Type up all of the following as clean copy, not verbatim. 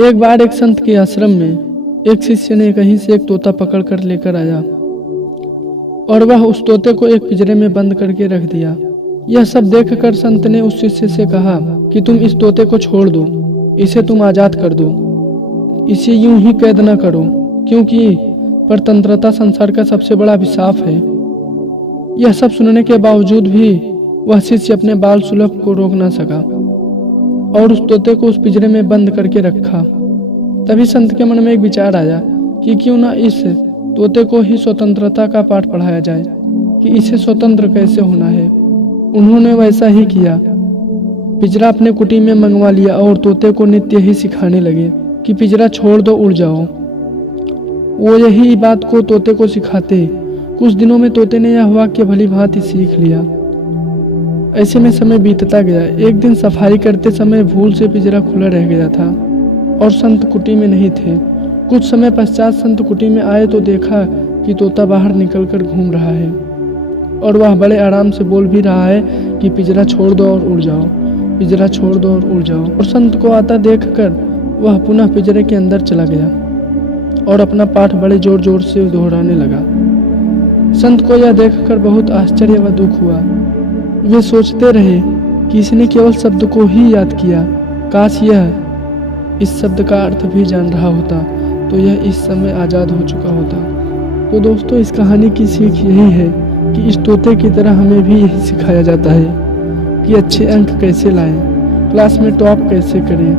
एक बार एक संत के आश्रम में एक शिष्य ने कहीं से एक तोता पकड़ कर लेकर आया और वह उस तोते को एक पिंजरे में बंद करके रख दिया। यह सब देखकर संत ने उस शिष्य से कहा कि तुम इस तोते को छोड़ दो, इसे तुम आजाद कर दो, इसे यूं ही कैद न करो, क्योंकि परतंत्रता संसार का सबसे बड़ा अभिशाप है। यह सब सुनने के बावजूद भी वह शिष्य अपने बाल सुलभ को रोक न सका और उस तोते को उस पिंजरे में बंद करके रखा। तभी संत के मन में एक विचार आया कि क्यों ना इस तोते को ही स्वतंत्रता का पाठ पढ़ाया जाए कि इसे स्वतंत्र कैसे होना है। उन्होंने वैसा ही किया। पिंजरा अपने कुटी में मंगवा लिया और तोते को नित्य ही सिखाने लगे कि पिंजरा छोड़ दो, उड़ जाओ। वो यही बात को तोते को सिखाते। कुछ दिनों में तोते ने यह वाक्य भली भांति सीख लिया। ऐसे में समय बीतता गया। एक दिन सफाई करते समय भूल से पिंजरा खुला रह गया था और संत कुटी में नहीं थे। कुछ समय पश्चात संत कुटी में आए तो देखा कि तोता बाहर निकलकर घूम रहा है और वह बड़े आराम से बोल भी रहा है कि पिंजरा छोड़ दो और उड़ जाओ, पिंजरा छोड़ दो और उड़ जाओ। और संत को आता देखकर वह पुनः पिंजरे के अंदर चला गया और अपना पाठ बड़े जोर जोर से दोहराने लगा। संत को यह देखकर बहुत आश्चर्य व दुख हुआ। वे सोचते रहे कि इसने केवल शब्द को ही याद किया। काश यह इस शब्द का अर्थ भी जान रहा होता तो यह इस समय आज़ाद हो चुका होता। तो दोस्तों, इस कहानी की सीख यही है कि इस तोते की तरह हमें भी यही सिखाया जाता है कि अच्छे अंक कैसे लाएं, क्लास में टॉप कैसे करें।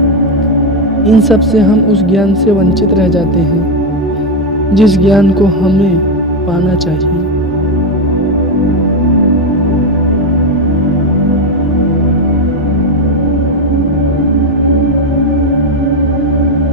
इन सब से हम उस ज्ञान से वंचित रह जाते हैं जिस ज्ञान को हमें पाना चाहिए।